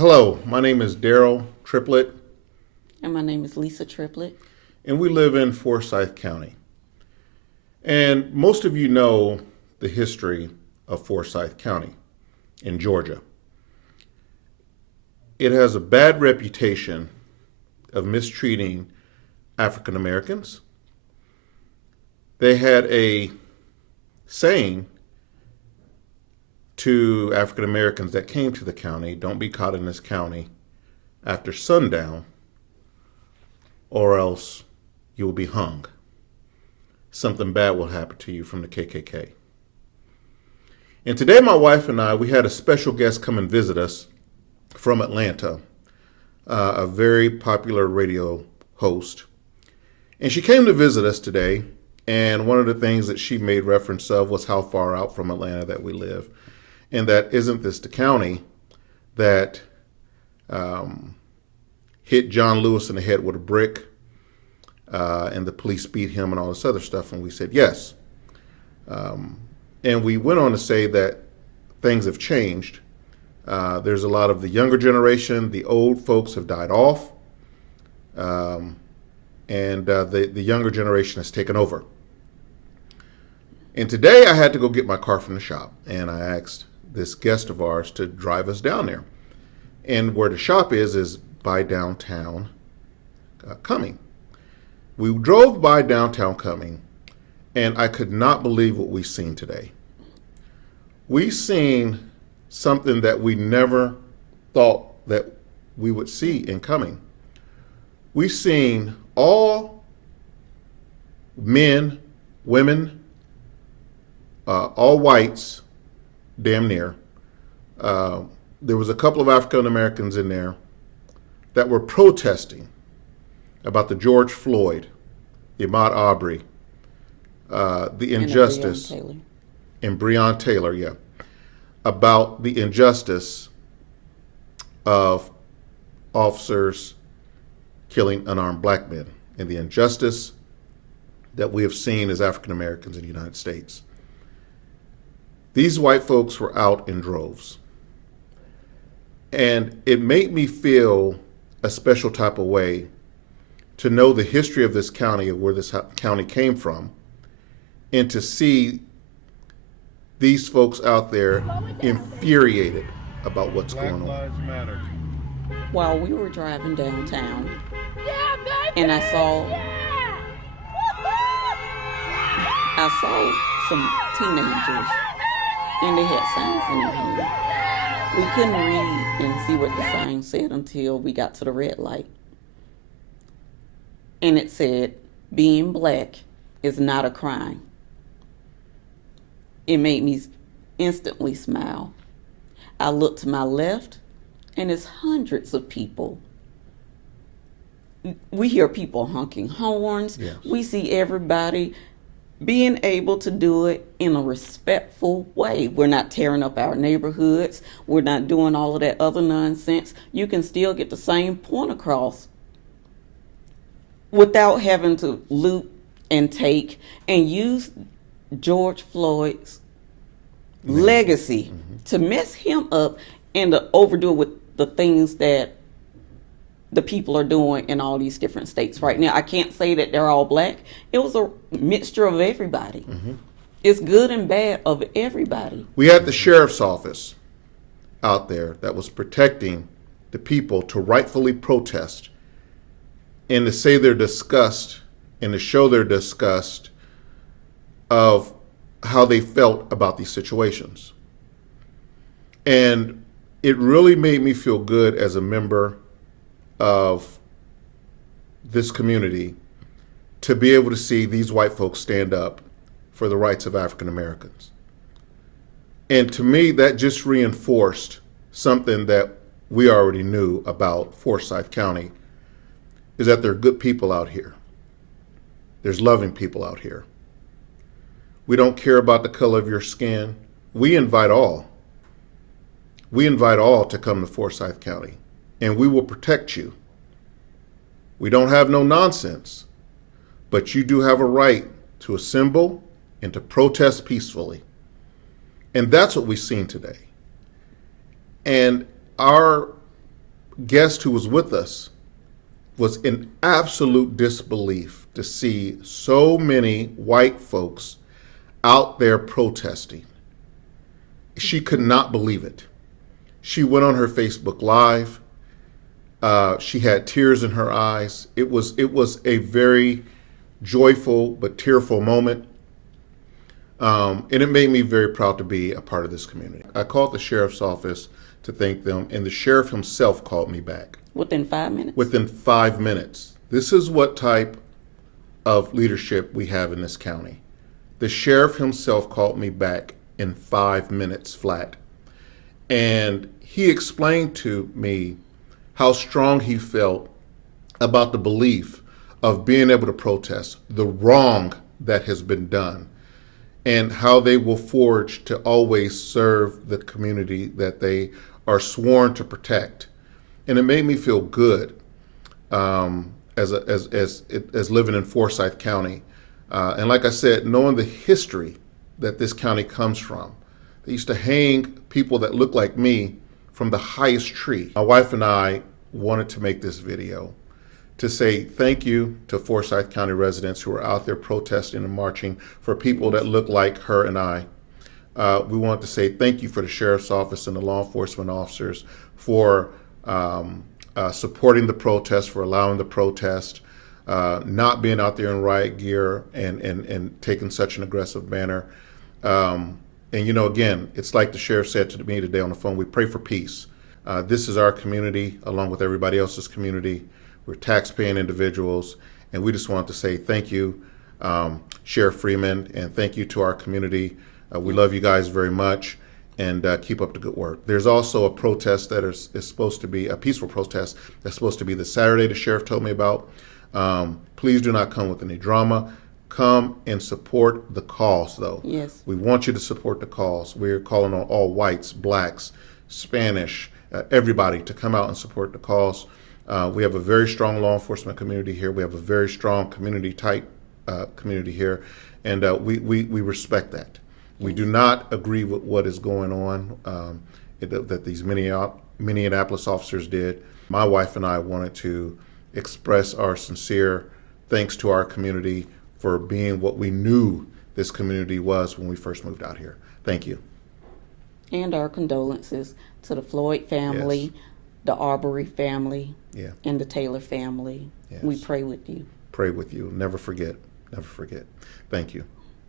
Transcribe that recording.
Hello, my name is Daryll Triplett, And my name is Lisa Triplett. and we live in Forsyth County. And most of you know the history of Forsyth County in Georgia. It has a bad reputation of mistreating African Americans. They had a saying to African Americans that came to the county: don't be caught in this county after sundown, or else you will be hung. Something bad will happen to you from the KKK. And today my wife and I, we had a special guest come and visit us from Atlanta, a very popular radio host. And she came to visit us today, and one of the things that she made reference of was how far out from Atlanta that we live. And that isn't this the county that hit John Lewis in the head with a brick, and the police beat him and all this other stuff? And we said yes. And we went on to say that things have changed. There's a lot of the younger generation, the old folks have died off, and the younger generation has taken over. And today I had to go get my car from the shop, and I asked this guest of ours to drive us down there. And where the shop is by downtown Cumming. We drove by downtown Cumming, and I could not believe what we seen today. We seen something that we never thought that we would see in Cumming. We seen all men, women, all whites, damn near. There was a couple of African Americans in there that were protesting about the George Floyd, the Ahmaud Arbery, the injustice, and Breonna Taylor, yeah, about the injustice of officers killing unarmed black men and the injustice that we have seen as African Americans in the United States. These white folks were out in droves. And it made me feel a special type of way to know the history of this county, of where this county came from, and to see these folks out there infuriated about what's going on. Black Lives Matter. While we were driving downtown, and I saw some teenagers, and they had signs in their hand. We couldn't read and see what the sign said until we got to the red light. And it said, being black is not a crime. It made me instantly smile. I looked to my left, and it's hundreds of people. We hear people honking horns. Yes. We see everybody being able to do it in a respectful way. We're not tearing up our neighborhoods. We're not doing all of that other nonsense. You can still get the same point across without having to loop and take and use George Floyd's legacy to mess him up and to overdo it with the things that the people are doing in all these different states right now. I can't say that they're all black. It was a mixture of everybody. It's good and bad of everybody. We had the sheriff's office out there that was protecting the people to rightfully protest and to say their disgust and to show their disgust of how they felt about these situations. And it really made me feel good as a member of this community to be able to see these white folks stand up for the rights of African Americans. And to me, that just reinforced something that we already knew about Forsyth County, is that there are good people out here. There's loving people out here. We don't care about the color of your skin. We invite all. We invite all to come to Forsyth County, and we will protect you. We don't have no nonsense, but you do have a right to assemble and to protest peacefully. And that's what we've seen today. And our guest who was with us was in absolute disbelief to see so many white folks out there protesting. She could not believe it. She went on her Facebook Live. She had tears in her eyes. It was a very joyful but tearful moment. And it made me very proud to be a part of this community. I called the sheriff's office to thank them, and the sheriff himself called me back. Within 5 minutes? Within 5 minutes. This is what type of leadership we have in this county. The sheriff himself called me back in 5 minutes flat. And he explained to me how strong he felt about the belief of being able to protest the wrong that has been done, and how they will forge to always serve the community that they are sworn to protect. And it made me feel good as living in Forsyth County. And like I said, knowing the history that this county comes from. They used to hang people that look like me from the highest tree. My wife and I wanted to make this video to say thank you to Forsyth County residents who are out there protesting and marching for people that look like her and I. We want to say thank you for the sheriff's office and the law enforcement officers for supporting the protest, for allowing the protest, not being out there in riot gear and taking such an aggressive manner. And you know, again, it's like the sheriff said to me today on the phone, we pray for peace. This is our community along with everybody else's community. We're tax-paying individuals, and we just want to say thank you, Sheriff Freeman, and thank you to our community. We love you guys very much, and keep up the good work. There's also a protest that is supposed to be a peaceful protest that's supposed to be this Saturday, the sheriff told me about. Please do not come with any drama. Come and support the cause, though. Yes. We want you to support the cause. We're calling on all whites, blacks, Spanish, everybody to come out and support the cause. We have a very strong law enforcement community here. We have a very strong community-type community here, and we respect that. We do not agree with what is going on that these Minneapolis officers did. My wife and I wanted to express our sincere thanks to our community for being what we knew this community was when we first moved out here. Thank you. And our condolences to the Floyd family, yes, the Arbery family, yeah, and the Taylor family. Yes. We pray with you. Pray with you. Never forget. Never forget. Thank you.